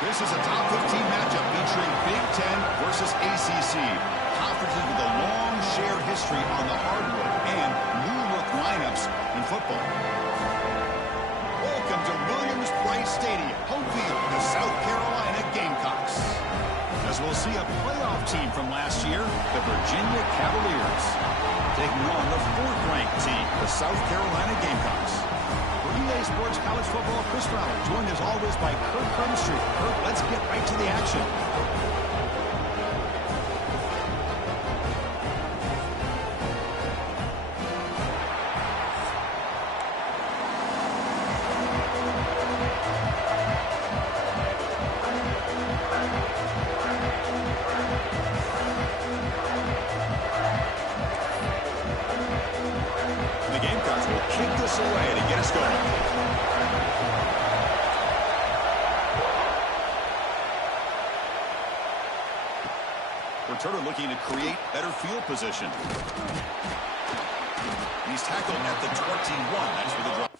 This is a top 15 matchup featuring Big Ten versus ACC. Conferences with a long shared history on the hardwood and new-look lineups in football. Welcome to Williams-Brice Stadium, home field of the South Carolina Gamecocks. As we'll see a playoff team from last year, the Virginia Cavaliers, taking on the fourth-ranked team, the South Carolina Gamecocks. For EA Sports College Football, Chris Fowler, joined as always by Kirk Crumstreet. Kirk, let's get right to the action. Returner looking to create better field position. He's tackled at the 21. That's for the drop.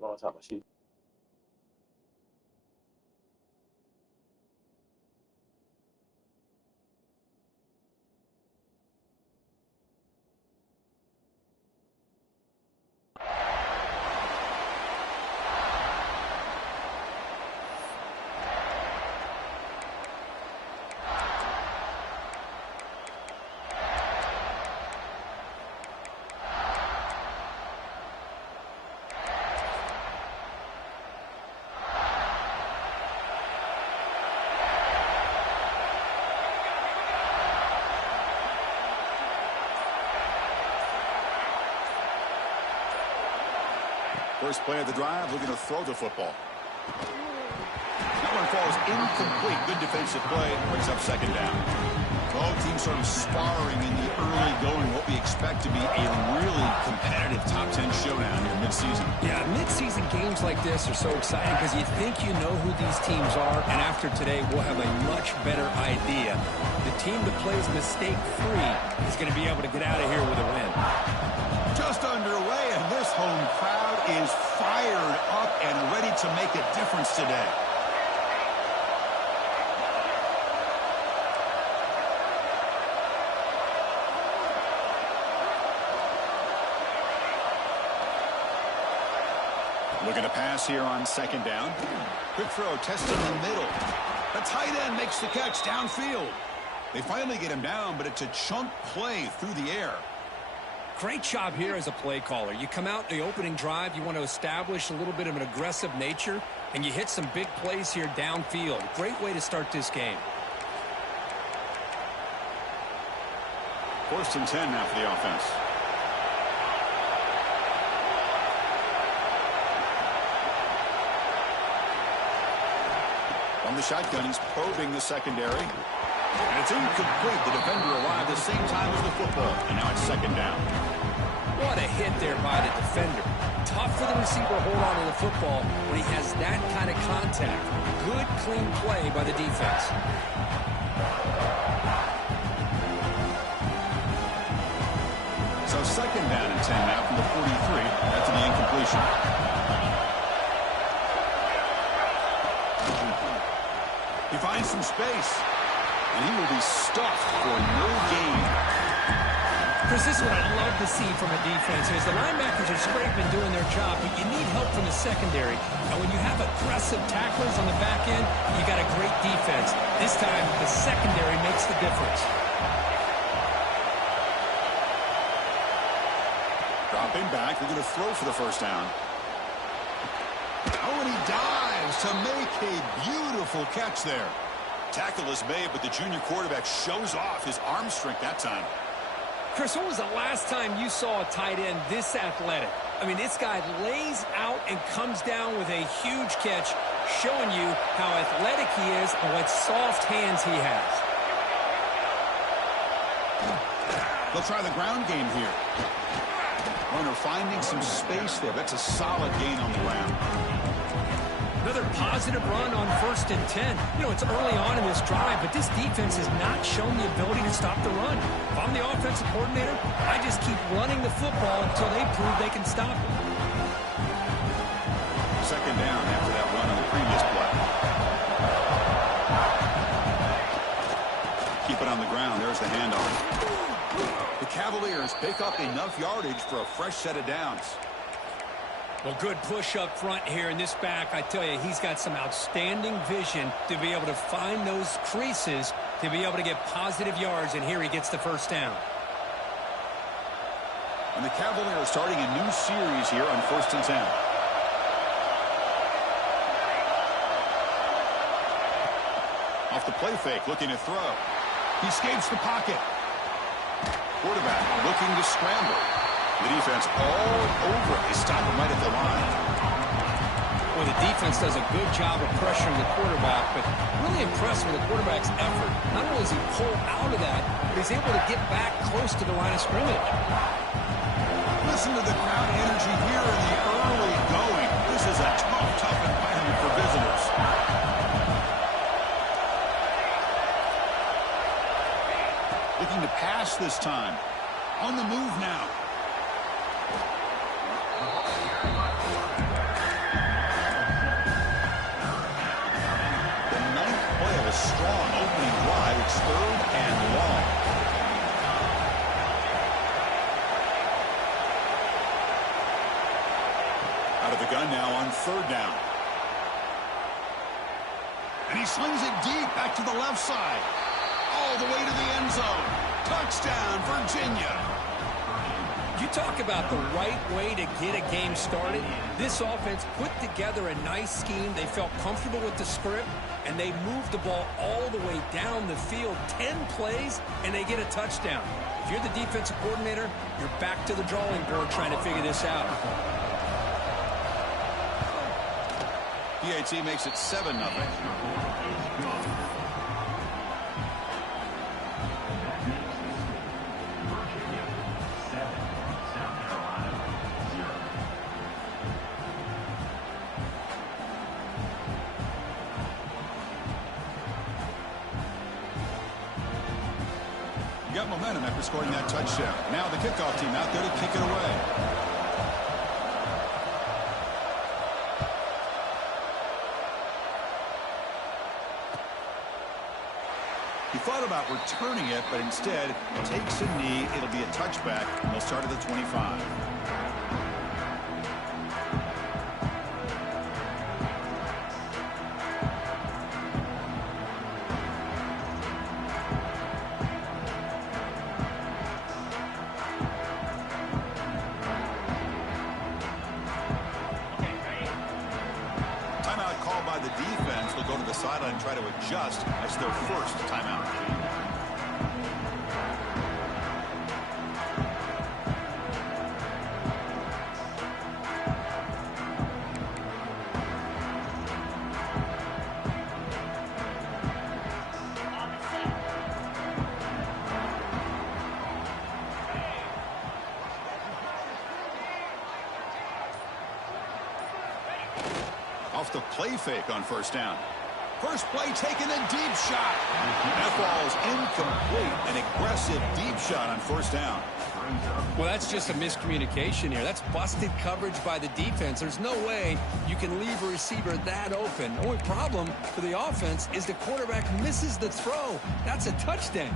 Long time I shoot. First play of the drive, looking to throw the football. That one falls incomplete. Good defensive play. Brings up second down. Both teams sort of sparring in the early going. What we expect to be a really competitive top 10 showdown here midseason. Yeah, midseason games like this are so exciting because you think you know who these teams are, and after today, we'll have a much better idea. The team that plays mistake-free is going to be able to get out of here with a win. Just underway, and this home crowd is fired up and ready to make a difference today. Looking to pass here on second down. Quick throw, testing the middle. The tight end makes the catch downfield. They finally get him down, but it's a chunk play through the air. Great job here as a play caller. You come out in the opening drive, you want to establish a little bit of an aggressive nature, and you hit some big plays here downfield. Great way to start this game. First and 10 now for the offense. On the shotgun, he's probing the secondary. And it's incomplete. The defender arrived the same time as the football. And now it's second down. What a hit there by the defender. Tough for the receiver to hold on to the football when he has that kind of contact. Good, clean play by the defense. So second down and 10 now from the 43. That's an incompletion. He finds some space. And he will be stuffed for no gain. Chris, this is what I love to see from a defense is the linebackers are scraping, doing their job, but you need help from the secondary. And when you have aggressive tacklers on the back end, you got a great defense. This time, the secondary makes the difference. Dropping back, they're going to throw for the first down. Oh, and he dives to make a beautiful catch there. Tackle is made, but the junior quarterback shows off his arm strength that time. Chris, when was the last time you saw a tight end this athletic? I mean, this guy lays out and comes down with a huge catch, showing you how athletic he is and what soft hands he has. They'll try the ground game here. Runner finding some space there. That's a solid gain on the ground. Another positive run on 1st and 10. You know, it's early on in this drive, but this defense has not shown the ability to stop the run. If I'm the offensive coordinator, I just keep running the football until they prove they can stop it. Second down after that run on the previous play. Keep it on the ground. There's the handoff. The Cavaliers pick up enough yardage for a fresh set of downs. Well, good push up front here in this back. I tell you, he's got some outstanding vision to be able to find those creases to be able to get positive yards, and here he gets the first down. And the Cavaliers starting a new series here on 1st and 10. Off the play fake, looking to throw. He escapes the pocket. Quarterback looking to scramble. The defense all over it. They stop him right at the line. Well, the defense does a good job of pressuring the quarterback, but really impressed with the quarterback's effort. Not only does he pull out of that, but he's able to get back close to the line of scrimmage. Listen to the crowd energy here in the early going. This is a tough environment for visitors. Looking to pass this time. On the move now. A strong opening drive. It's 3rd and long. Out of the gun now on 3rd down. And he slings it deep back to the left side. All the way to the end zone. Touchdown, Virginia. You talk about the right way to get a game started. This offense put together a nice scheme. They felt comfortable with the script, and they moved the ball all the way down the field. 10 plays, and they get a touchdown. If you're the defensive coordinator, you're back to the drawing board trying to figure this out. PAT makes it 7-0. Got momentum after scoring that touchdown. Now the kickoff team out there to kick it away. He thought about returning it, but instead takes a knee. It'll be a touchback, and they'll start at the 25. The defense will go to the sideline and try to adjust. That's their first timeout. Off the play fake on 1st down. First play taking a deep shot. That ball is incomplete. An aggressive deep shot on 1st down. Well, that's just a miscommunication here. That's busted coverage by the defense. There's no way you can leave a receiver that open. The only problem for the offense is the quarterback misses the throw. That's a touchdown.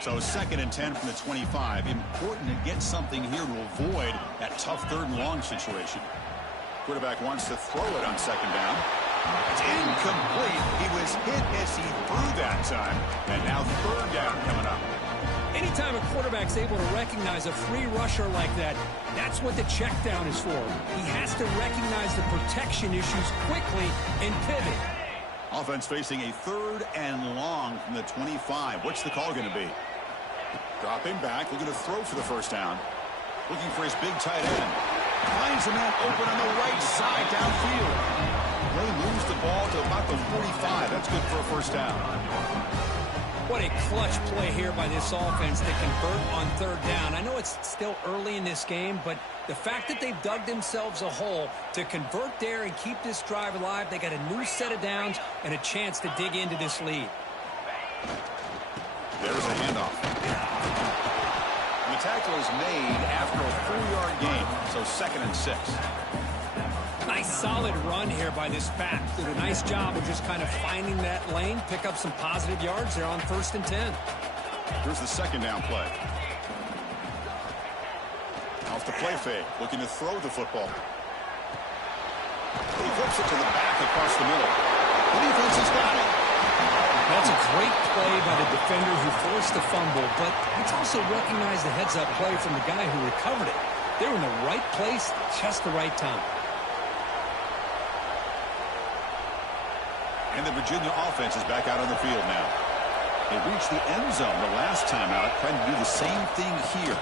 So 2nd and 10 from the 25. Important to get something here to avoid that tough 3rd and long situation. Quarterback wants to throw it on 2nd down. It's incomplete. He was hit as he threw that time. And now 3rd down coming up. Anytime a quarterback's able to recognize a free rusher like that, that's what the check down is for. He has to recognize the protection issues quickly and pivot. Offense facing a 3rd and long from the 25. What's the call going to be? Dropping back, looking to throw for the 1st down. Looking for his big tight end. Finds a man open on the right side downfield. Ray moves the ball to about the 45. That's good for a 1st down. What a clutch play here by this offense to convert on 3rd down. I know it's still early in this game, but the fact that they've dug themselves a hole to convert there and keep this drive alive, they got a new set of downs and a chance to dig into this lead. There's a handoff. And the tackle is made after a 4-yard gain, so 2nd and 6. Nice solid run here by this back. Did a nice job of just kind of finding that lane, pick up some positive yards there on 1st and 10. Here's the 2nd down play. Off the play fake, looking to throw the football. He flips it to the back across the middle. The defense has got it. That's a great play by the defender who forced the fumble, but let's also recognize the heads-up play from the guy who recovered it. They were in the right place, just the right time. And the Virginia offense is back out on the field now. They reached the end zone the last time out, trying to do the same thing here.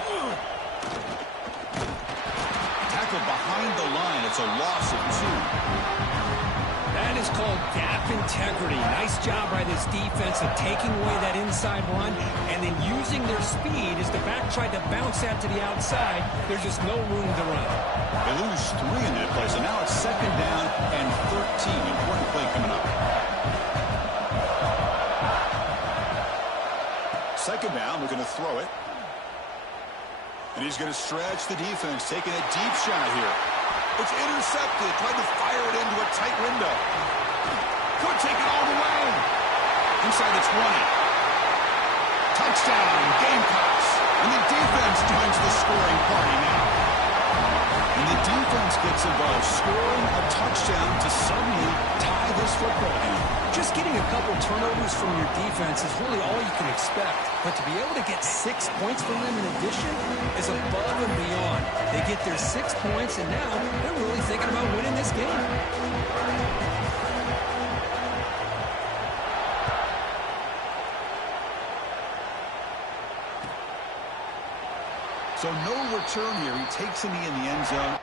Tackled behind the line. It's a loss of 2. That is called gap integrity. Nice job by this defense of taking away that inside run and then using their speed as the back tried to bounce that to the outside. There's just no room to run. They lose 3 in that play, so now it's 2nd down and 13. Important play coming up. 2nd down, looking to throw it. And he's going to stretch the defense, taking a deep shot here. It's intercepted, tried to fire it into a tight window. Could take it all the way. Inside the 20. Touchdown, Gamecocks. And the defense joins the scoring party now. And the defense gets involved, scoring a touchdown to suddenly tie this football game. Just getting a couple turnovers from your defense is really all you can expect. But to be able to get 6 points from them in addition is above and beyond. They get their 6 points, and now they're really thinking about winning this game. So no return here. He takes a knee in the end zone.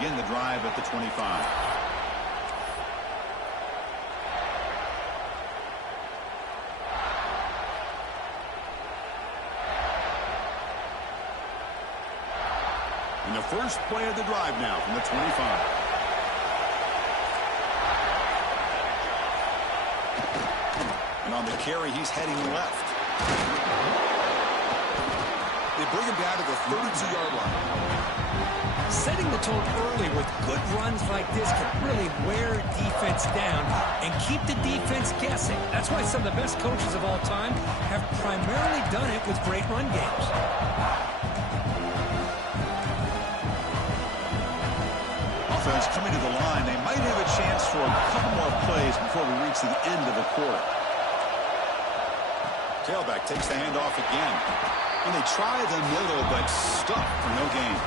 Again, the drive at the 25. And the first play of the drive now from the 25. And on the carry, he's heading left. They bring him down to the 32-yard line. Setting the tone early with good runs like this can really wear defense down and keep the defense guessing. That's why some of the best coaches of all time have primarily done it with great run games. Offense coming to the line. They might have a chance for a couple more plays before we reach the end of the quarter. Tailback takes the handoff again. And they try the middle, but stuck for no gain.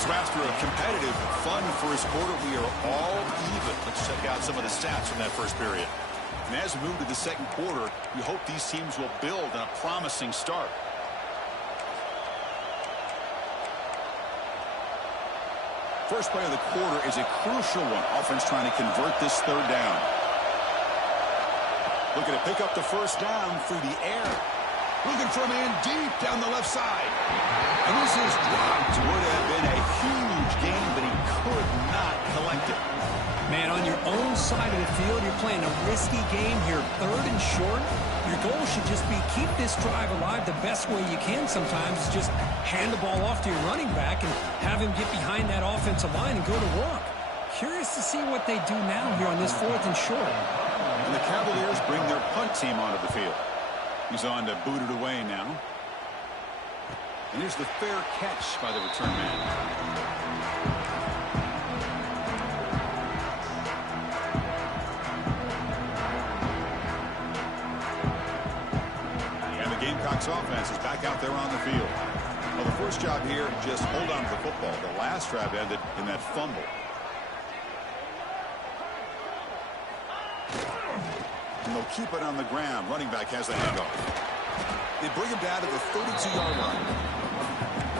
So after a competitive, fun first quarter, we are all even. Let's check out some of the stats from that first period. And as we move to the second quarter, we hope these teams will build on a promising start. First play of the quarter is a crucial one. Offense trying to convert this 3rd down. Looking to pick up the 1st down through the air. Looking for a man deep down the left side. And this is dropped. Would have been a huge gain, but he could not collect it. Man, on your own side of the field, you're playing a risky game here, 3rd and short. Your goal should just be keep this drive alive the best way you can sometimes is just hand the ball off to your running back and have him get behind that offensive line and go to work. Curious to see what they do now here on this 4th and short. And the Cavaliers bring their punt team onto the field. He's on to boot it away now. And here's the fair catch by the return man. Gamecocks offense is back out there on the field. Well, the first job here, just hold on to the football. The last drive ended in that fumble. And they'll keep it on the ground. Running back has the handoff. They bring him down to the 32-yard line.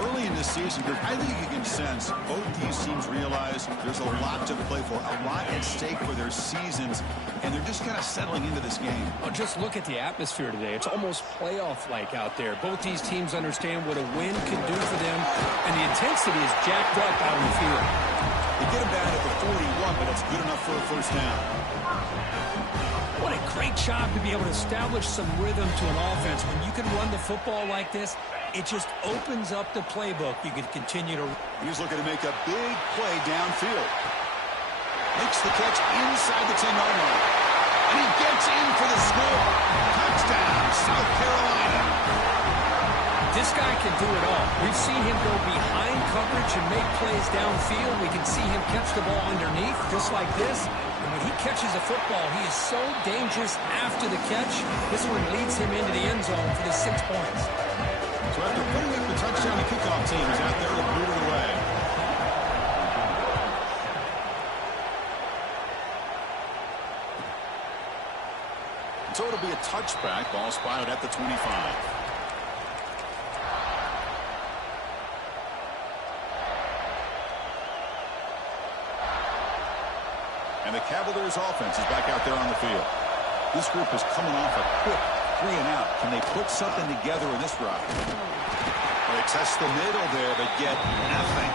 Early in this season, I think you can sense both these teams realize there's a lot to play for, a lot at stake for their seasons, and they're just kind of settling into this game. Oh, just look at the atmosphere today. It's almost playoff-like out there. Both these teams understand what a win can do for them, and the intensity is jacked up out on the field. They get him down at the 41, but it's good enough for a first down. What a great job to be able to establish some rhythm to an offense. When you can run the football like this, it just opens up the playbook. You can continue to... He's looking to make a big play downfield. Makes the catch inside the 10-yard line. And he gets in for the score. Touchdown, South Carolina. This guy can do it all. We've seen him go behind coverage and make plays downfield. We can see him catch the ball underneath, just like this. And when he catches a football, he is so dangerous after the catch. This one leads him into the end zone for the 6 points. So after putting up the touchdown, the kickoff team is out there to boot it away. So it'll be a touchback. Ball spotted at the 25. And the Cavaliers offense is back out there on the field. This group is coming off a quick 3 and out. Can they put something together in this drive? Well, they test the middle there, but get nothing.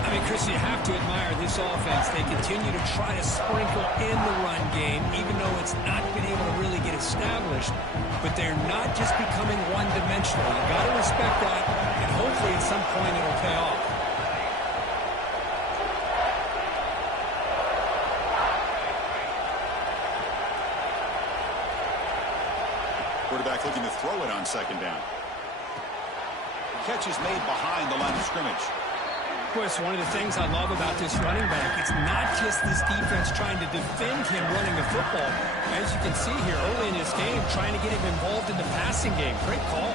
I mean, Chris, you have to admire this offense. They continue to try to sprinkle in the run game, even though it's not been able to really get established. But they're not just becoming one-dimensional. You've got to respect that, and hopefully at some point it'll pay off. Quarterback looking to throw it on 2nd down. Catch is made behind the line of scrimmage. Of course, one of the things I love about this running back, it's not just this defense trying to defend him running the football. As you can see here early in this game, trying to get him involved in the passing game. Great call.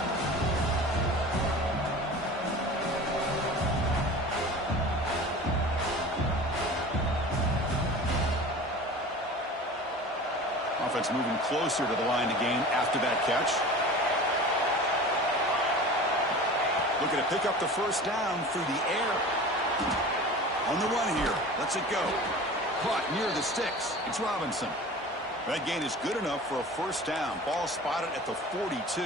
Offense moving closer to the line to gain after that catch. Looking to pick up the first down through the air. On the run here. Lets it go. Caught near the sticks. It's Robinson. That gain is good enough for a first down. Ball spotted at the 42.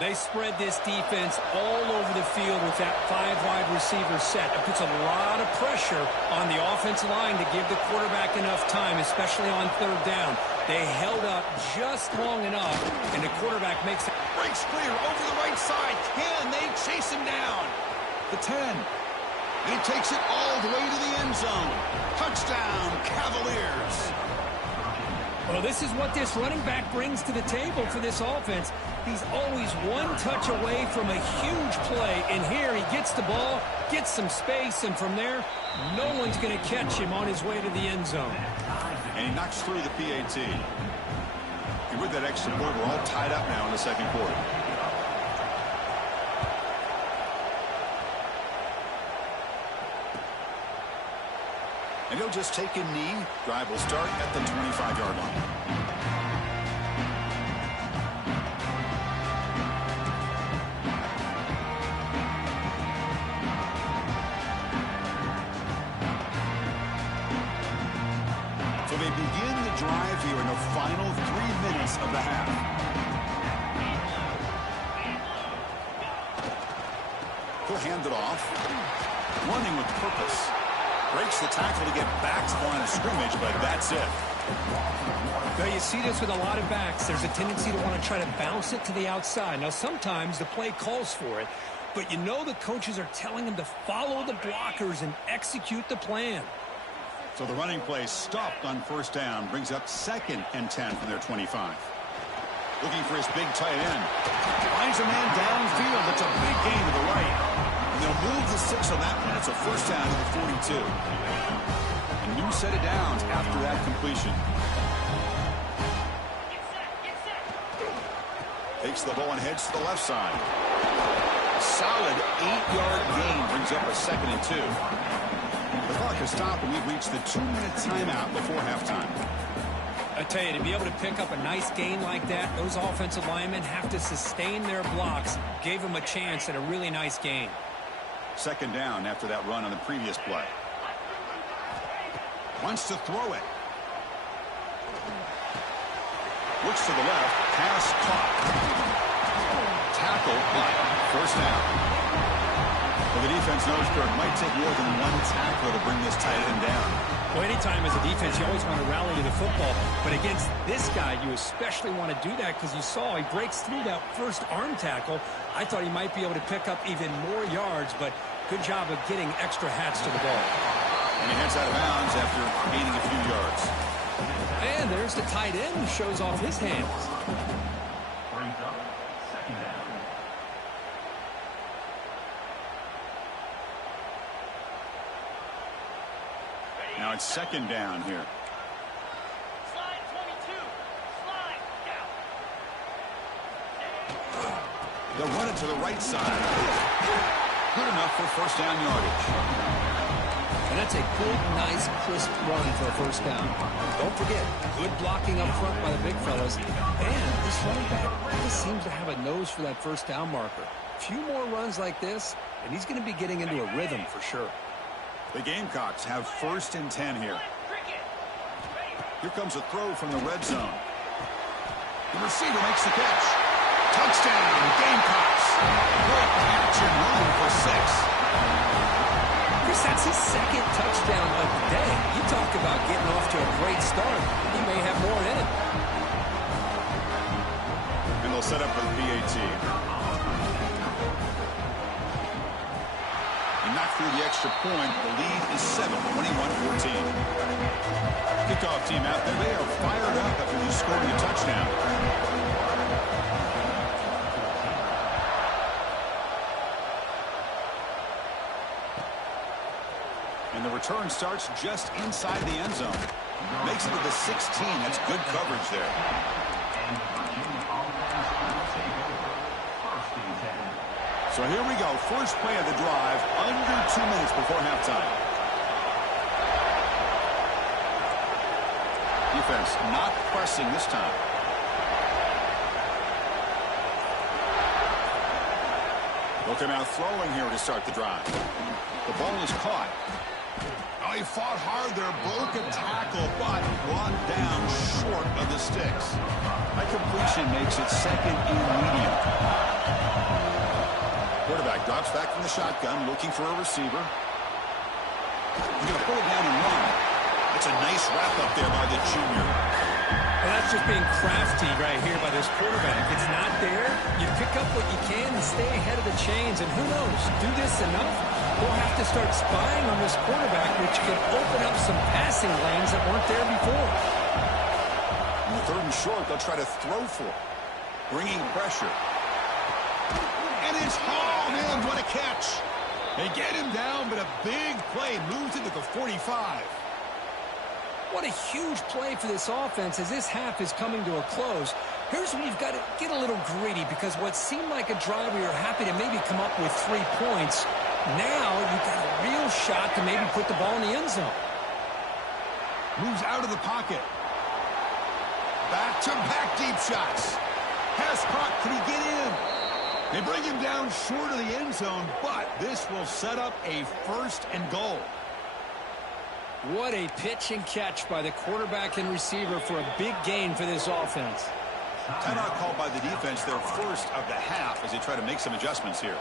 They spread this defense all over the field with that 5-wide receiver set. It puts a lot of pressure on the offensive line to give the quarterback enough time, especially on 3rd down. They held up just long enough, and the quarterback makes it. Breaks clear over the right side. Can they chase him down? The 10. And he takes it all the way to the end zone. Touchdown, Cavaliers. Well, this is what this running back brings to the table for this offense. He's always one touch away from a huge play. And here he gets the ball, gets some space, and from there, no one's going to catch him on his way to the end zone. And he knocks through the PAT. And with that extra point, we're all tied up now in the 2nd quarter. And he'll just take a knee. Drive will start at the 25-yard line. So they begin the drive here in the final 3 minutes of the half. He'll hand it off. Running with purpose. Breaks the tackle to get back to the line of scrimmage, but that's it. Now, you see this with a lot of backs. There's a tendency to want to try to bounce it to the outside. Now, sometimes the play calls for it, but you know the coaches are telling them to follow the blockers and execute the plan. So the running play stopped on first down, brings up 2nd and 10 from their 25. Looking for his big tight end. Finds a man downfield. It's a big gain to the right. And they'll move the 6 on that one. It's a first down to the 42. A new set of downs after that completion. Takes the ball and heads to the left side. Solid 8-yard gain brings up a 2nd and 2. The clock has stopped and we've reached the 2-minute timeout before halftime. I tell you, to be able to pick up a nice gain like that, those offensive linemen have to sustain their blocks. Gave them a chance at a really nice gain. 2nd down after that run on the previous play. Wants to throw it. Looks to the left. Pass caught. Tackled, but first down. Well, the defense knows it might take more than one tackle to bring this tight end down. Well, anytime as a defense, you always want to rally to the football. But against this guy, you especially want to do that because you saw he breaks through that first arm tackle. I thought he might be able to pick up even more yards, but good job of getting extra hats to the ball. And he heads out of bounds after gaining a few yards. And there's the tight end who shows off his hands. Now it's 2nd down here. Slide 22. Slide down. They'll run it to the right side. Good enough for first down yardage. And that's a good, nice, crisp run for a first down. Don't forget, good blocking up front by the big fellas. And this running back really seems to have a nose for that first down marker. A few more runs like this, and he's going to be getting into a rhythm for sure. The Gamecocks have 1st and 10 here. Here comes a throw from the red zone. The receiver makes the catch. Touchdown, Gamecocks. Great catch and run for 6. Chris, that's his 2nd touchdown of the day. You talk about getting off to a great start. He may have more in it. And they'll set up with PAT. He knocked through the extra point. The lead is 7, 21-14. Kickoff team out there. They are fired up after just scoring a touchdown. And the return starts just inside the end zone. Makes it to the 16. That's good coverage there. So here we go. First play of the drive. Under 2 minutes before halftime. Defense not pressing this time. They'll come out throwing here to start the drive. The ball is caught. Oh, he fought hard there, broke a tackle, but brought down short of the sticks. That completion makes it 2nd and medium. Quarterback drops back from the shotgun, looking for a receiver. He's going to pull it down and run. That's a nice wrap up there by the junior. Well, that's just being crafty right here by this quarterback. It's not there. You pick up what you can and stay ahead of the chains. And who knows, do this enough, we'll have to start spying on this quarterback, which could open up some passing lanes that weren't there before. On the 3rd and short, they'll try to throw for it. Bringing pressure. And it's hauled in. What a catch. They get him down, but a big play moves into the 45. What a huge play for this offense as this half is coming to a close. Here's where you've got to get a little greedy because what seemed like a drive where you're happy to maybe come up with 3 points, now you've got a real shot to maybe put the ball in the end zone. Moves out of the pocket. Back-to-back deep shots. Pass caught. Can he get in? They bring him down short of the end zone, but this will set up a 1st and goal. What a pitch and catch by the quarterback and receiver for a big gain for this offense. Timeout called by the defense, their first of the half as they try to make some adjustments here.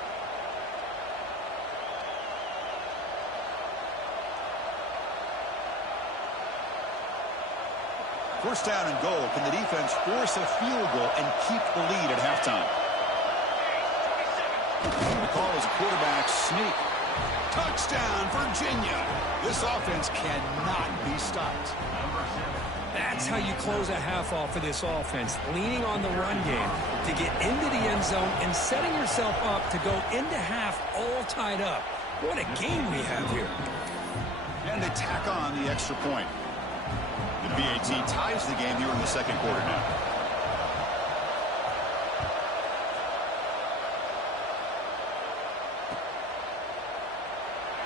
First down and goal. Can the defense force a field goal and keep the lead at halftime? The call is a quarterback sneak. Touchdown, Virginia. This offense cannot be stopped. That's how you close a half off for this offense, leaning on the run game to get into the end zone and setting yourself up to go into half all tied up. What a game we have here. And they tack on the extra point. The BAT ties the game here in the second quarter now.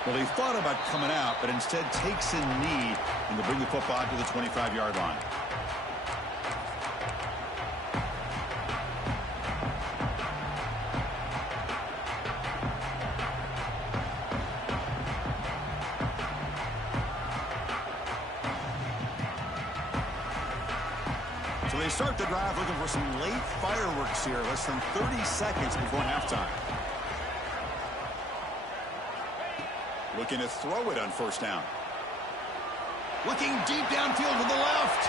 Well, they thought about coming out, but instead takes a knee and to bring the football to the 25-yard line. So they start the drive looking for some late fireworks here, less than 30 seconds before halftime. Looking to throw it on first down. Looking deep downfield to the left.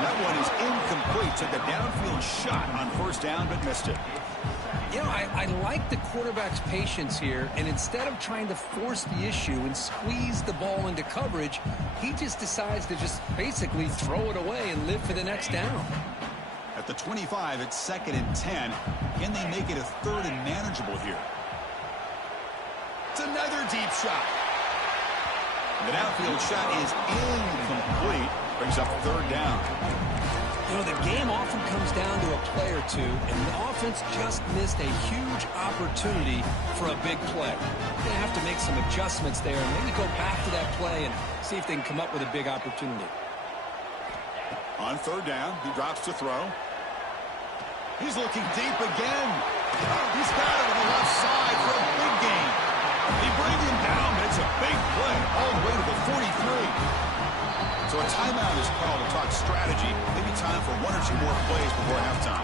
That one is incomplete. Took a downfield shot on first down, but missed it. You know, I like the quarterback's patience here, and instead of trying to force the issue and squeeze the ball into coverage, he just decides to just basically throw it away and live for the next down. At the 25, it's 2nd and 10. Can they make it a 3rd and manageable here? It's another deep shot. The downfield shot is incomplete. Brings up 3rd down. You know, the game often comes down to a play or two, and the offense just missed a huge opportunity for a big play. They're going to have to make some adjustments there and maybe go back to that play and see if they can come up with a big opportunity. On 3rd down, he drops to throw. He's looking deep again. He's got it on the left side for a big gain. They bring him down, but it's a big play all the way to the 43. So a timeout is called to talk strategy. Maybe time for 1 or 2 more plays before halftime.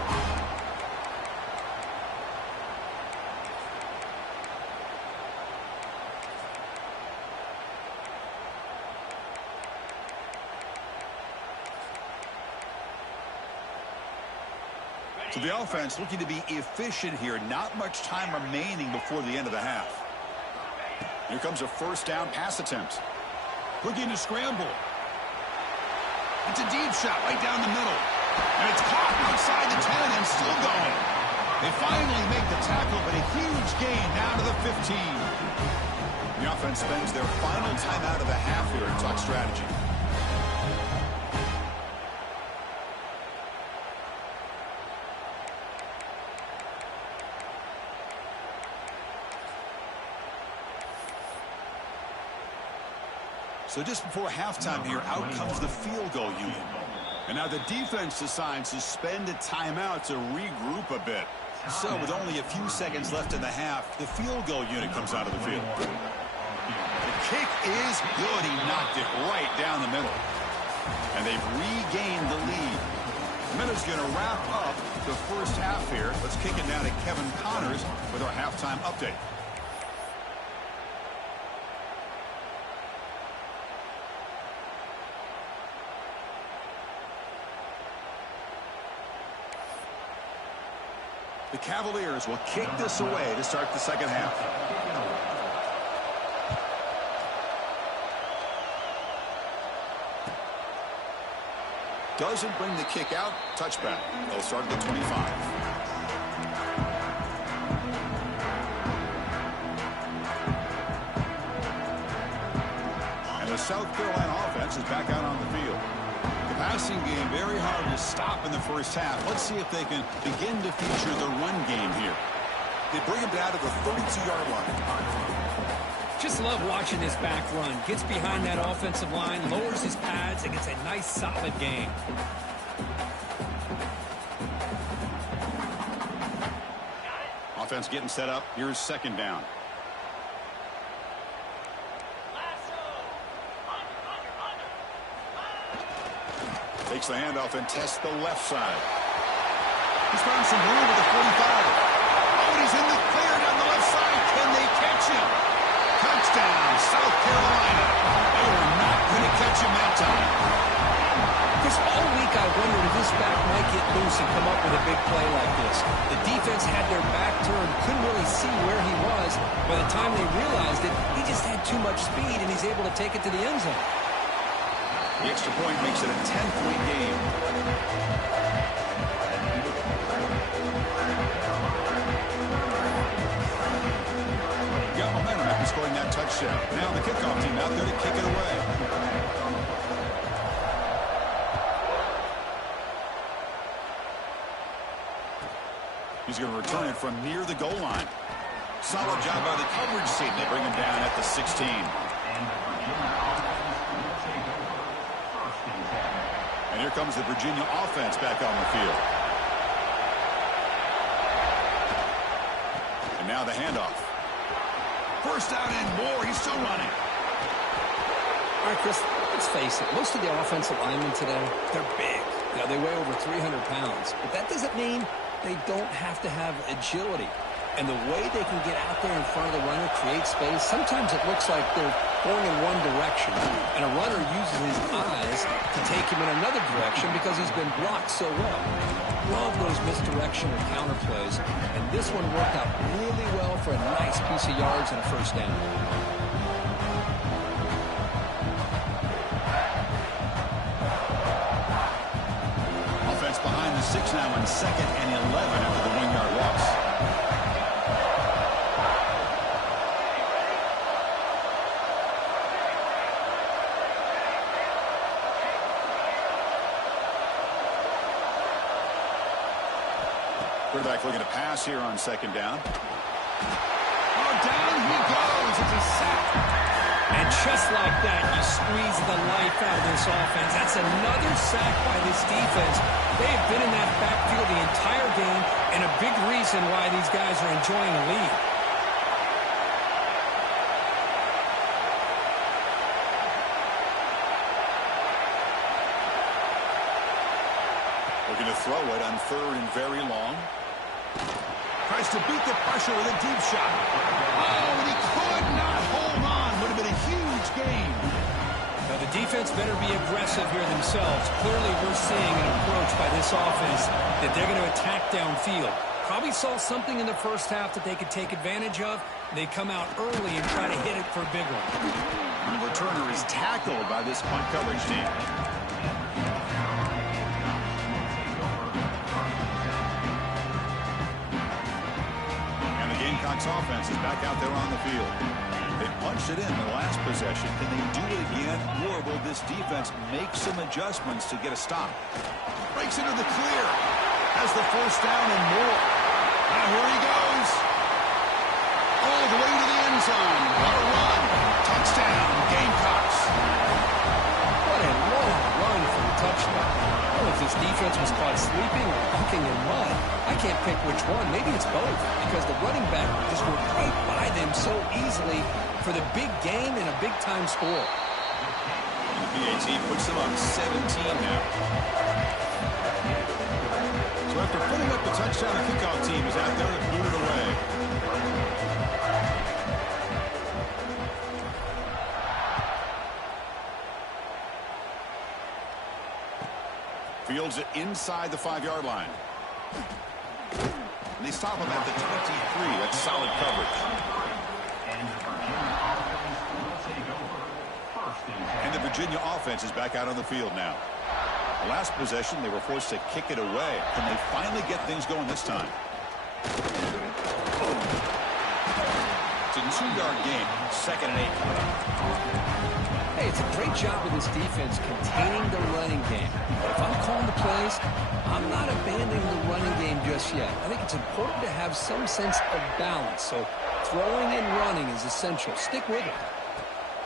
So the offense looking to be efficient here. Not much time remaining before the end of the half. Here comes a first down pass attempt. Looking to scramble. It's a deep shot right down the middle. And it's caught outside the 10 and still going. They finally make the tackle, but a huge gain down to the 15. The offense spends their final timeout of the half here to talk strategy. So just before halftime here, out comes the field goal unit. And now the defense decides to spend a timeout to regroup a bit. So with only a few seconds left in the half, the field goal unit comes out of the field. The kick is good. He knocked it right down the middle. And they've regained the lead. Minute's going to wrap up the first half here. Let's kick it now to Kevin Connors with our halftime update. The Cavaliers will kick this away to start the second half. Doesn't bring the kick out. Touchback. They'll start at the 25. And the South Carolina offense is back out on the field. The passing game very hard to stop in the first half. Let's see if they can begin to feature the run game here. They bring him down to the 32-yard line. Just love watching this back run. Gets behind that offensive line, lowers his pads, and gets a nice solid gain. Offense getting set up. Here's second down. Takes the handoff and tests the left side. He's found some room at the 45. Oh, and he's in the clear down the left side. Can they catch him? Touchdown, South Carolina. They were not going to catch him that time. Because all week I wondered if this back might get loose and come up with a big play like this. The defense had their back turned, couldn't really see where he was. By the time they realized it, he just had too much speed, and he's able to take it to the end zone. The extra point makes it a 10-point game. Got momentum after scoring that touchdown. Now the kickoff team out there to kick it away. He's going to return it from near the goal line. Solid job by the coverage team. They bring him down at the 16. And here comes the Virginia offense back on the field. And now the handoff. First down and more. He's still running. All right, Chris, let's face it. Most of the offensive linemen today, they're big. You know, they weigh over 300 pounds. But that doesn't mean they don't have to have agility. And the way they can get out there in front of the runner, create space, sometimes it looks like they're going in one direction. And a runner uses his eyes to take him in another direction because he's been blocked so well. Love those misdirection or counter plays. And this one worked out really well for a nice piece of yards and a first down. Offense behind the 6 now on 2nd and 11 after the 1-yard loss. Quarterback looking to pass here on 2nd down. Oh, down he goes. It's a sack. And just like that, you squeeze the life out of this offense. That's another sack by this defense. They have been in that backfield the entire game, and a big reason why these guys are enjoying a lead. Looking to throw it on 3rd and very long. Tries to beat the pressure with a deep shot. Oh, and he could not hold on. Would have been a huge gain. Now, the defense better be aggressive here themselves. Clearly, we're seeing an approach by this offense that they're going to attack downfield. Probably saw something in the first half that they could take advantage of. They come out early and try to hit it for a big one. And the returner is tackled by this punt coverage team. Gamecocks offense is back out there on the field. They punched it in the last possession. Can they do it again, or will this defense make some adjustments to get a stop? Breaks into the clear. Has the first down and more. Now here he goes. All the way to the end zone. What a run. Touchdown, Gamecocks. What a long run for the touchdown. I don't know if this defense was caught sleeping or walking in mud. I can't pick which one. Maybe it's both, because the running back just went right by them so easily for the big game and a big-time score. And the PAT puts them up 17 now. So after putting up the touchdown, the kickoff team is out there to boot it away. Fields it inside the 5-yard line. And they stop him at the 23. That's solid coverage. And the Virginia offense is back out on the field now. Last possession, they were forced to kick it away. Can they finally get things going this time? It's a 2-yard gain. 2nd and 8. Hey, it's a great job of this defense containing the running game. If I'm calling the plays, I'm not abandoning the running game just yet. I think it's important to have some sense of balance. So throwing and running is essential. Stick with it.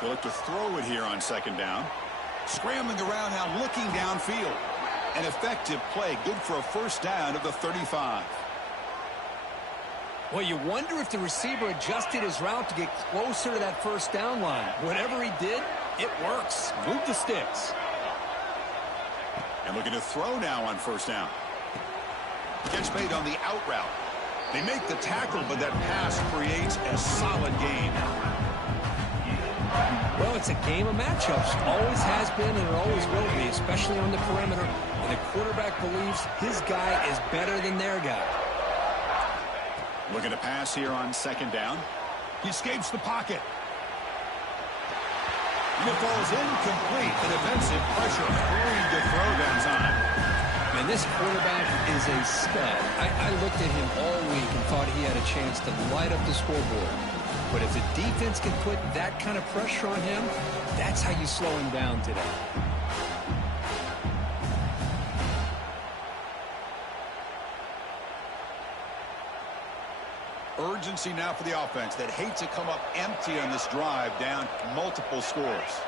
They look to throw it here on 2nd down. Scrambling around now, looking downfield. An effective play, good for a first down of the 35. Well, you wonder if the receiver adjusted his route to get closer to that first down line. Whatever he did, it works. Move the sticks. And looking to throw now on first down. Catch made on the out route. They make the tackle, but that pass creates a solid gain. Well, it's a game of matchups. Always has been and it always will be, especially on the perimeter. And the quarterback believes his guy is better than their guy. Looking to pass here on second down. He escapes the pocket. And it falls incomplete. The defensive pressure hurried to throw that time. And this quarterback is a stud. I looked at him all week and thought he had a chance to light up the scoreboard. But if the defense can put that kind of pressure on him, that's how you slow him down today. Urgency now for the offense that hates to come up empty on this drive, down multiple scores.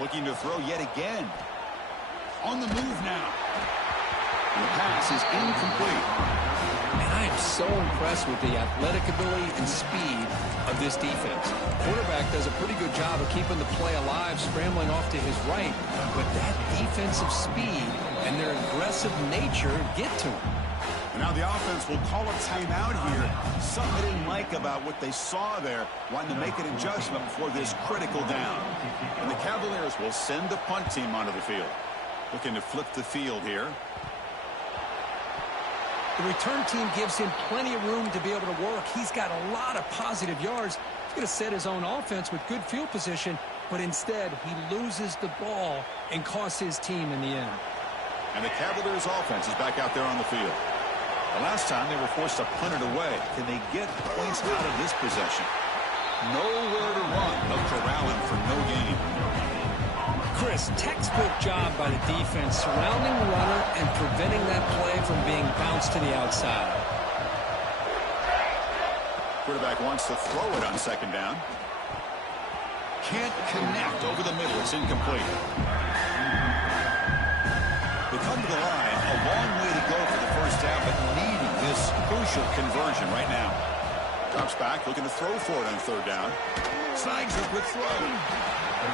Looking to throw yet again. On the move now. And the pass is incomplete. And I am so impressed with the athletic ability and speed of this defense. Quarterback does a pretty good job of keeping the play alive, scrambling off to his right. But that defensive speed and their aggressive nature get to him. And now the offense will call a timeout here. Something they didn't like about what they saw there, wanting to make an adjustment before this critical down. And the Cavaliers will send the punt team onto the field. Looking to flip the field here. The return team gives him plenty of room to be able to work. He's got a lot of positive yards. He's going to set his own offense with good field position, but instead he loses the ball and costs his team in the end. And the Cavaliers offense is back out there on the field. The last time they were forced to punt it away. Can they get points out of this possession? Nowhere to run. They'll corral him for no gain. Chris, textbook job by the defense surrounding the runner and preventing that play from being bounced to the outside. Quarterback wants to throw it on second down. Can't connect over the middle. It's incomplete. They come to the line. A long way to go for the first down, but needing this crucial conversion right now. Drops back, looking to throw for it on third down. Slides a quick throw.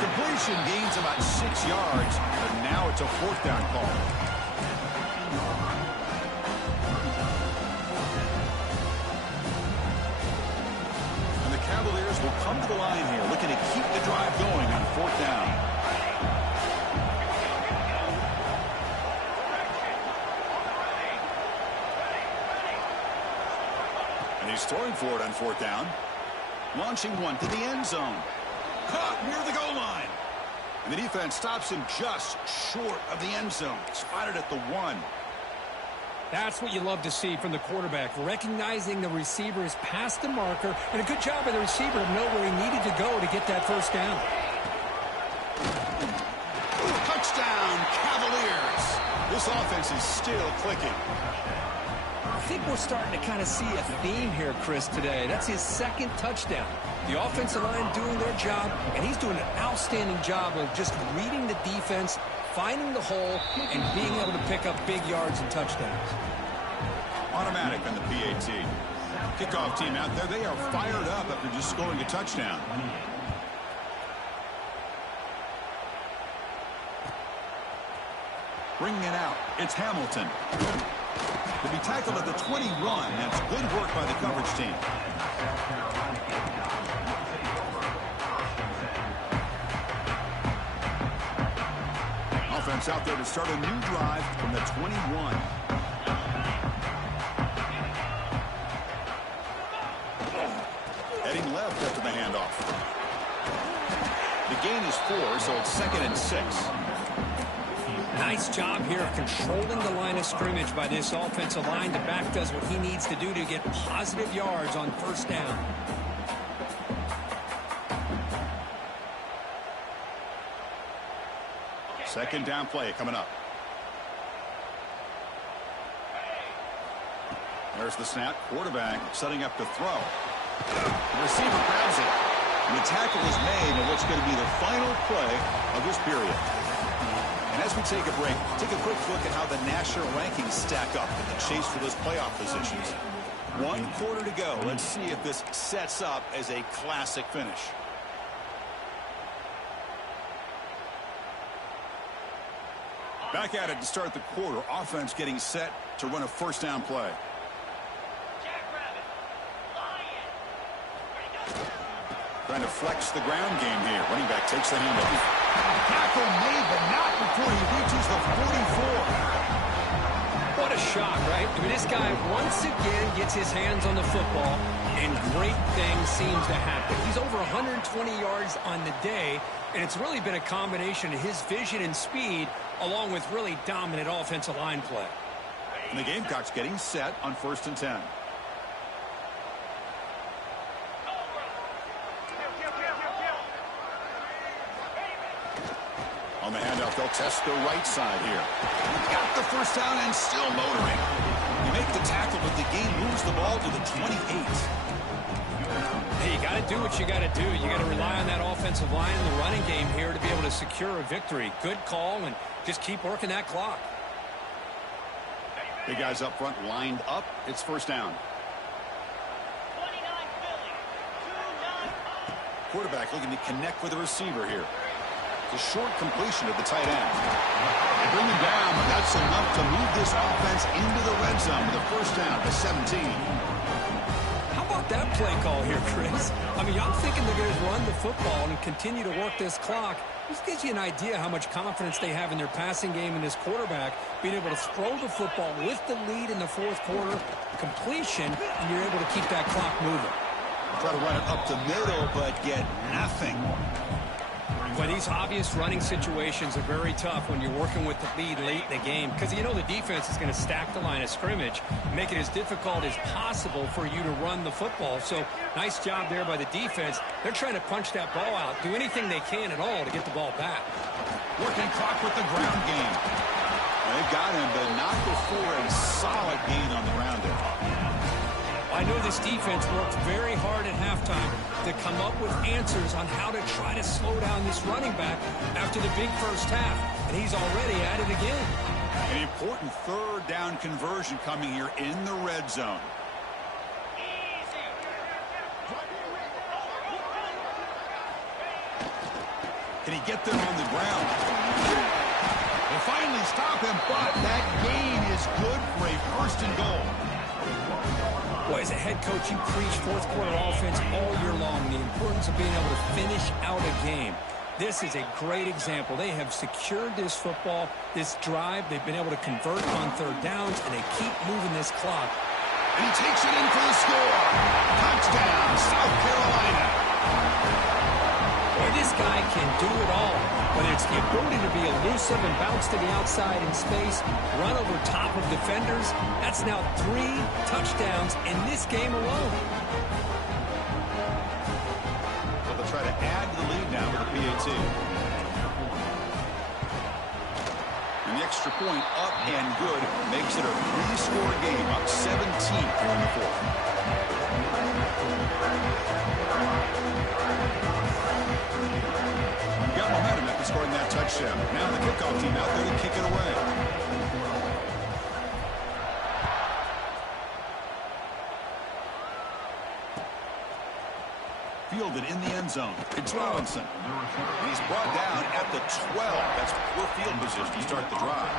Completion gains about 6 yards, but now it's a fourth down call. And the Cavaliers will come to the line here, looking to keep the drive going on fourth down. And he's throwing for it on fourth down. Launching one to the end zone. Caught near the goal line. And the defense stops him just short of the end zone. Spotted at the 1. That's what you love to see from the quarterback, recognizing the receiver is past the marker, and a good job by the receiver to know where he needed to go to get that first down. Touchdown, Cavaliers. This offense is still clicking. I think we're starting to kind of see a theme here, Chris, today. That's his second touchdown. The offensive line doing their job, and he's doing an outstanding job of just reading the defense, finding the hole, and being able to pick up big yards and touchdowns. Automatic on the PAT. Kickoff team out there, they are fired up after just scoring a touchdown. Bringing it out, it's Hamilton. To be tackled at the 21. That's good work by the coverage team. Offense out there to start a new drive from the 21. Heading left after the handoff. The gain is 4, so it's 2nd and 6. Nice job here of controlling the line of scrimmage by this offensive line. The back does what he needs to do to get positive yards on first down. Second down play coming up. There's the snap. Quarterback setting up to throw. The receiver grabs it. And the tackle is made in what's going to be the final play of this period. And as we take a break, take a quick look at how the national rankings stack up in the chase for those playoff positions. 1 quarter to go. Let's see if this sets up as a classic finish. Back at it to start the quarter. Offense getting set to run a first down play. Jackrabbit. Trying to flex the ground game here. Running back takes the handoff. Tackle made, but not before he reaches the 44. What a shot, right? I mean, this guy once again gets his hands on the football, and great things seems to happen. He's over 120 yards on the day, and it's really been a combination of his vision and speed, along with really dominant offensive line play. And the Gamecocks getting set on 1st and 10. On the handoff, they'll test the right side here. Got the first down and still motoring. You make the tackle, but the game moves the ball to the 28. Hey, you got to do what you got to do. You got to rely on that offensive line in the running game here to be able to secure a victory. Good call, and just keep working that clock. Big guys up front lined up. It's first down. 29 Philly. 2-9. Quarterback looking to connect with the receiver here. It's a short completion of the tight end. They bring him down, but that's enough to move this offense into the red zone with a first down to 17. How about that play call here, Chris? I mean, I'm thinking they're going to run the football and continue to work this clock. This gives you an idea how much confidence they have in their passing game and this quarterback being able to throw the football with the lead in the 4th quarter, completion, and you're able to keep that clock moving. Try to run it up the middle, but get nothing. But these obvious running situations are very tough when you're working with the lead late in the game, because you know the defense is going to stack the line of scrimmage, make it as difficult as possible for you to run the football. So nice job there by the defense. They're trying to punch that ball out, do anything they can at all to get the ball back. Working clock with the ground game. They've got him, but not before a solid gain on the ground there. I know this defense worked very hard at halftime to come up with answers on how to try to slow down this running back after the big first half, and he's already at it again. An important 3rd down conversion coming here in the red zone. Can he get there on the ground? They finally stop him, but that gain is good for a 1st and goal. Boy, as a head coach, you preach 4th quarter offense all year long, the importance of being able to finish out a game. This is a great example. They have secured this football, this drive. They've been able to convert on 3rd downs, and they keep moving this clock. And he takes it in for the score. Touchdown, South Carolina. Boy, this guy can do it all. Whether it's the ability to be elusive and bounce to the outside in space, run over top of defenders, that's now 3 touchdowns in this game alone. Well, they'll try to add to the lead now with a PAT. And the extra point up and good makes it a 3-score game, up 17 here in the 4th. Got momentum after scoring that touchdown. Now the kickoff team out there to kick it away. Fielded in the end zone. It's Robinson. And he's brought down at the 12. That's poor field position to start the drive.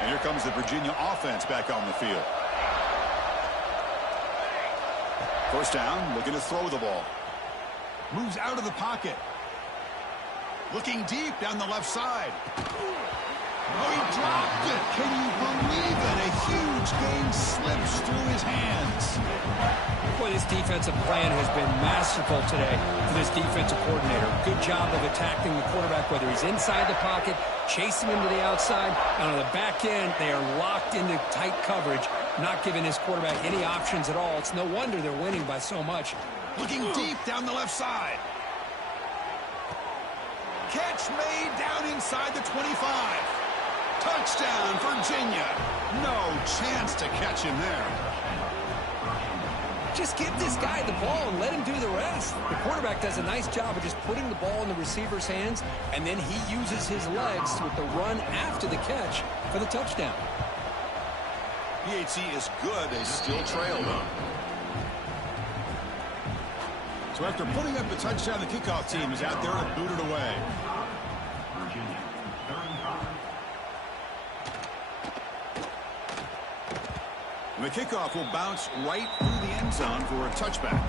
And here comes the Virginia offense back on the field. First down, looking to throw the ball. Moves out of the pocket. Looking deep down the left side. Oh, he dropped it. Can you believe it? A huge game slips through his hands. Boy, this defensive plan has been masterful today for this defensive coordinator. Good job of attacking the quarterback, whether he's inside the pocket, chasing him to the outside, and on the back end, they are locked into tight coverage, not giving this quarterback any options at all. It's no wonder they're winning by so much. Looking deep down the left side. Catch made down inside the 25. Touchdown, Virginia. No chance to catch him there. Just give this guy the ball and let him do the rest. The quarterback does a nice job of just putting the ball in the receiver's hands, and then he uses his legs with the run after the catch for the touchdown. PAT is good. They still trail, though. So after putting up the touchdown, the kickoff team is out there to boot it away. The kickoff will bounce right through the end zone for a touchback.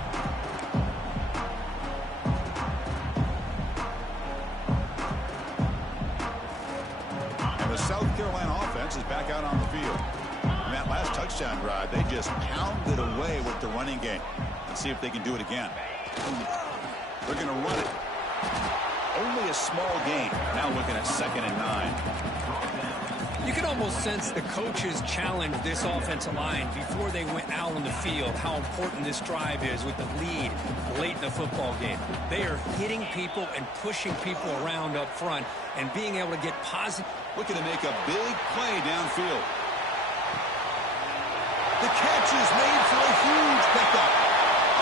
And the South Carolina offense is back out on the field. In that last touchdown drive, they just pounded away with the running game. Let's see if they can do it again. They're going to run it. Only a small gain. Now looking at 2nd and 9. You can almost sense the coaches challenge this offensive line before they went out on the field, how important this drive is with the lead late in the football game. They are hitting people and pushing people around up front and being able to get positive. Looking to make a big play downfield. The catch is made for a huge pickup.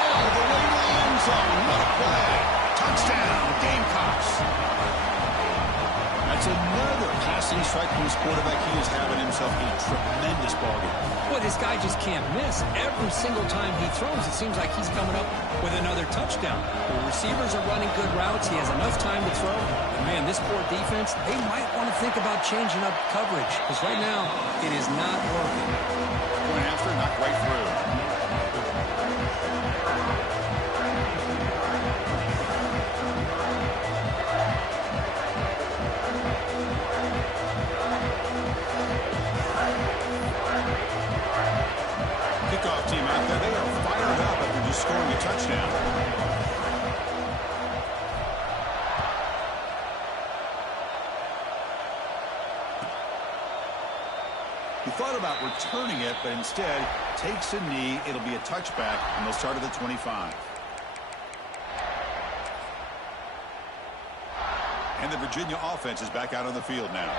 All the way to the end zone. What a play. Touchdown, Gamecocks. That's another passing strike from his quarterback. He is having himself a tremendous ball game. Boy, this guy just can't miss. Every single time he throws, it seems like he's coming up with another touchdown. The receivers are running good routes. He has enough time to throw. And man, this poor defense, they might want to think about changing up coverage, because right now it is not working. Point after, knocked right through. Kickoff team out there, they are fired up after just scoring a touchdown. He thought about returning it, but instead takes a knee. It'll be a touchback, and they'll start at the 25. And the Virginia offense is back out on the field now.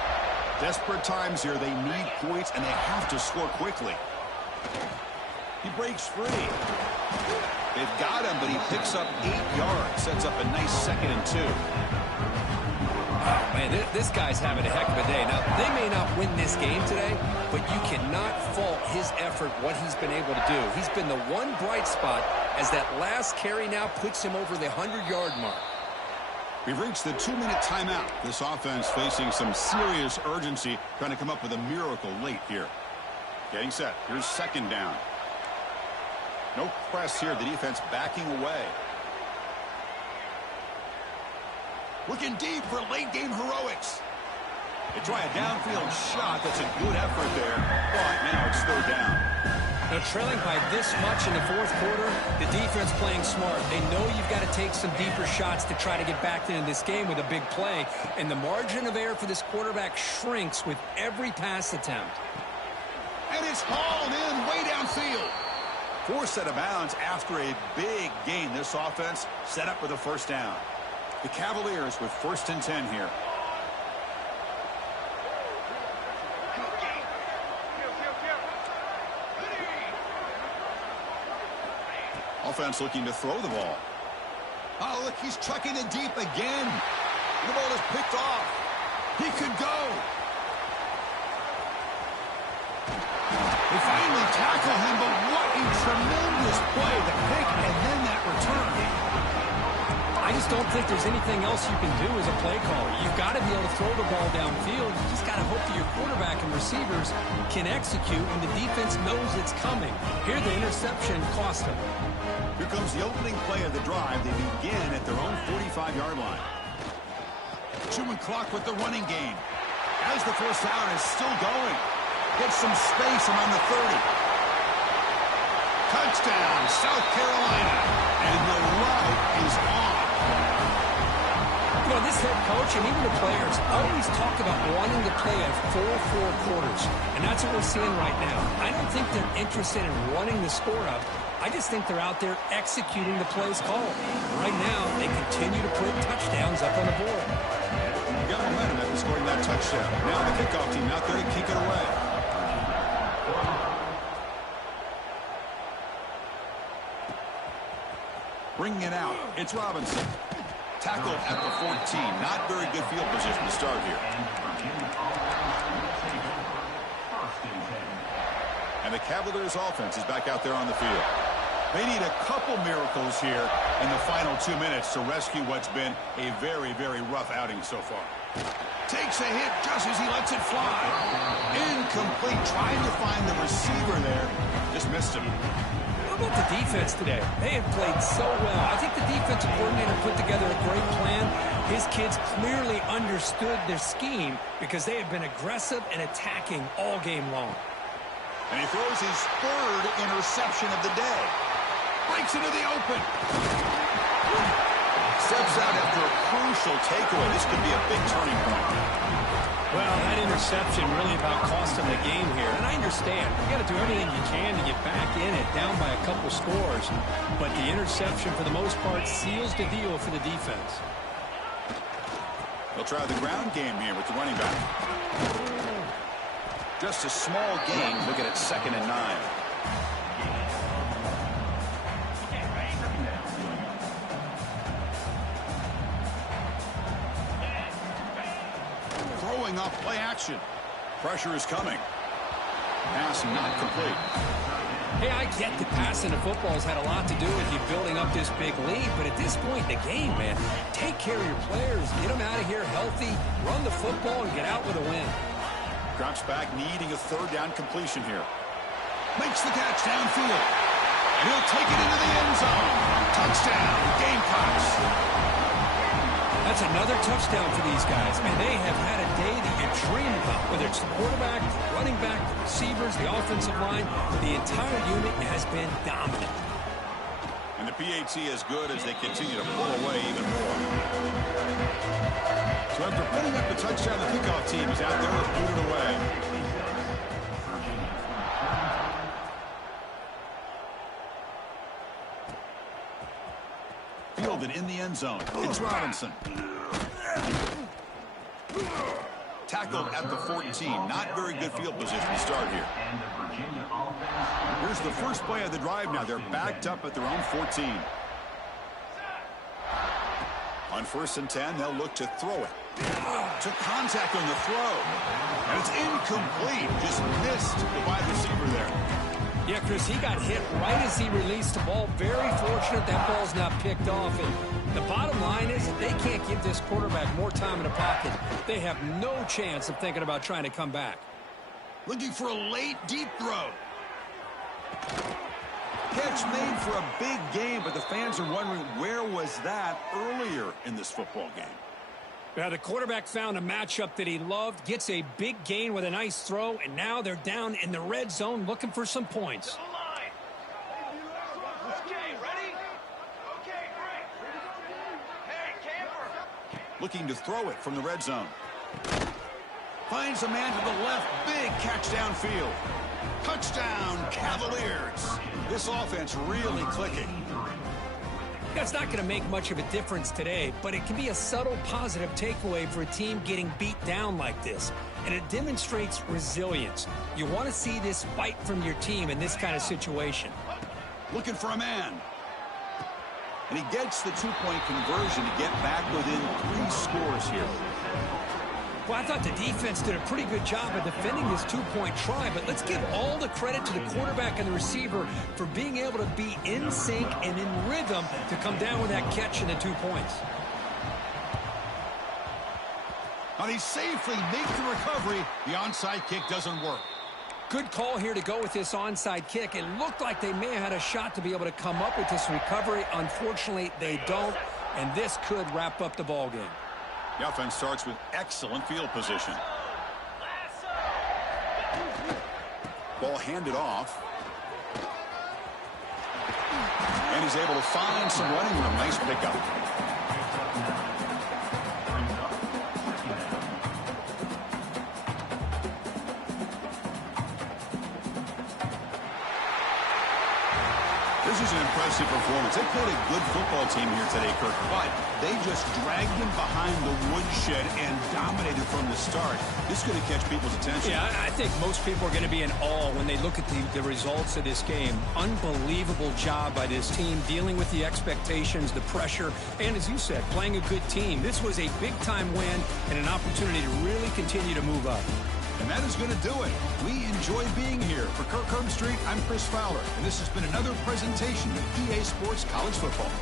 Desperate times here. They need points, and they have to score quickly. He breaks free. They've got him, but he picks up 8 yards. Sets up a nice 2nd and 2. Man, this guy's having a heck of a day. Now, they may not win this game today, but you cannot fault his effort, what he's been able to do. He's been the one bright spot as that last carry now puts him over the 100-yard mark. We've reached the 2-minute timeout. This offense facing some serious urgency, trying to come up with a miracle late here. Getting set. Here's 2nd down. No press here. The defense backing away. Looking deep for late-game heroics. They try a downfield shot. That's a good effort there, but now it's 3rd down. Now, trailing by this much in the 4th quarter, the defense playing smart. They know you've got to take some deeper shots to try to get back into this game with a big play, and the margin of error for this quarterback shrinks with every pass attempt. And it's hauled in way downfield. Forced out of bounds after a big gain. This offense set up with a 1st down. The Cavaliers with 1st and 10 here. Offense looking to throw the ball. Oh, look, he's trucking it deep again. The ball is picked off. He could go. They finally tackle him, but what a tremendous play. The pick and then that return. I just don't think there's anything else you can do as a play caller. You've got to be able to throw the ball downfield. You just got to hope that your quarterback and receivers can execute and the defense knows it's coming. Here, the interception cost them. Here comes the opening play of the drive. They begin at their own 45-yard line. Chewing clock with the running game. As the 1st down is still going. Gets some space around the 30. Touchdown, South Carolina. And the ride is on. You know, this head coach and even the players always talk about wanting to play a 4-4 quarters. And that's what we're seeing right now. I don't think they're interested in running the score up. I just think they're out there executing the plays called. Right now, they continue to put touchdowns up on the board. Got momentum after scoring that touchdown. Now the kickoff team out there to kick it away. Bringing it out. It's Robinson. Tackled at the 14. Not very good field position to start here. And the Cavaliers offense is back out there on the field. They need a couple miracles here in the final 2 minutes to rescue what's been a very, very rough outing so far. Takes a hit just as he lets it fly. Incomplete, trying to find the receiver there. Just missed him. How about the defense today? They have played so well. I think the defensive coordinator put together a great plan. His kids clearly understood their scheme because they have been aggressive and attacking all game long. And he throws his third interception of the day. Breaks into the open. Steps out after a crucial takeaway. This could be a big turning point. Well, that interception really about cost him the game here. And I understand. You got to do everything you can to get back in it, down by a couple scores. But the interception, for the most part, seals the deal for the defense. They'll try the ground game here with the running back. Just a small gain. Looking at 2nd and 9. Throwing off play action. Pressure is coming. Pass not complete. Hey, I get that passing the football has had a lot to do with you building up this big lead, but at this point in the game, man, take care of your players. Get them out of here healthy, run the football, and get out with a win. Drops back, needing a 3rd down completion here. Makes the catch downfield. And he'll take it into the end zone. Touchdown, Gamecocks. That's another touchdown for these guys. Man, they have had a day that you dream about, whether it's the quarterback, the running back, the receivers, the offensive line. The entire unit has been dominant. And the PAT as good as they continue to pull away even more. So after putting up the touchdown, the kickoff team is out there to boot it away. Fielded in the end zone. It's Robinson. Tackled at the 14. Not very good field position to start here. Here's the first play of the drive now. They're backed up at their own 14. On 1st and 10, they'll look to throw it. Took contact on the throw. And it's incomplete. Just missed the wide receiver there. Yeah, Chris, he got hit right as he released the ball. Very fortunate that ball's not picked off. And the bottom line is that they can't give this quarterback more time in the pocket. They have no chance of thinking about trying to come back. Looking for a late, deep throw. Catch made for a big game, but the fans are wondering where was that earlier in this football game. Yeah, the quarterback found a matchup that he loved, gets a big gain with a nice throw, and now they're down in the red zone looking for some points. Okay, ready? Okay, great. Hey, camper. Looking to throw it from the red zone. Finds a man to the left. Big catch downfield. Touchdown, Cavaliers. This offense really clicking. That's not going to make much of a difference today, but it can be a subtle positive takeaway for a team getting beat down like this. And it demonstrates resilience. You want to see this fight from your team in this kind of situation. Looking for a man. And he gets the 2-point conversion to get back within 3 scores here. Well, I thought the defense did a pretty good job of defending this 2-point try, but let's give all the credit to the quarterback and the receiver for being able to be in sync and in rhythm to come down with that catch and the 2 points. And he safely makes the recovery. The onside kick doesn't work. Good call here to go with this onside kick. It looked like they may have had a shot to be able to come up with this recovery. Unfortunately, they don't, and this could wrap up the ball game. The offense starts with excellent field position. Ball handed off. And he's able to find some running room. Nice pickup. This is an impressive performance. They played a good football team here today, Kirk, but they just dragged them behind the woodshed and dominated from the start. This is going to catch people's attention. Yeah, I think most people are going to be in awe when they look at the results of this game. Unbelievable job by this team, dealing with the expectations, the pressure, and as you said, playing a good team. This was a big-time win and an opportunity to really continue to move up. And that is going to do it. We enjoy being here. For Kirk Herbstreit, I'm Chris Fowler, and this has been another presentation of EA Sports College Football.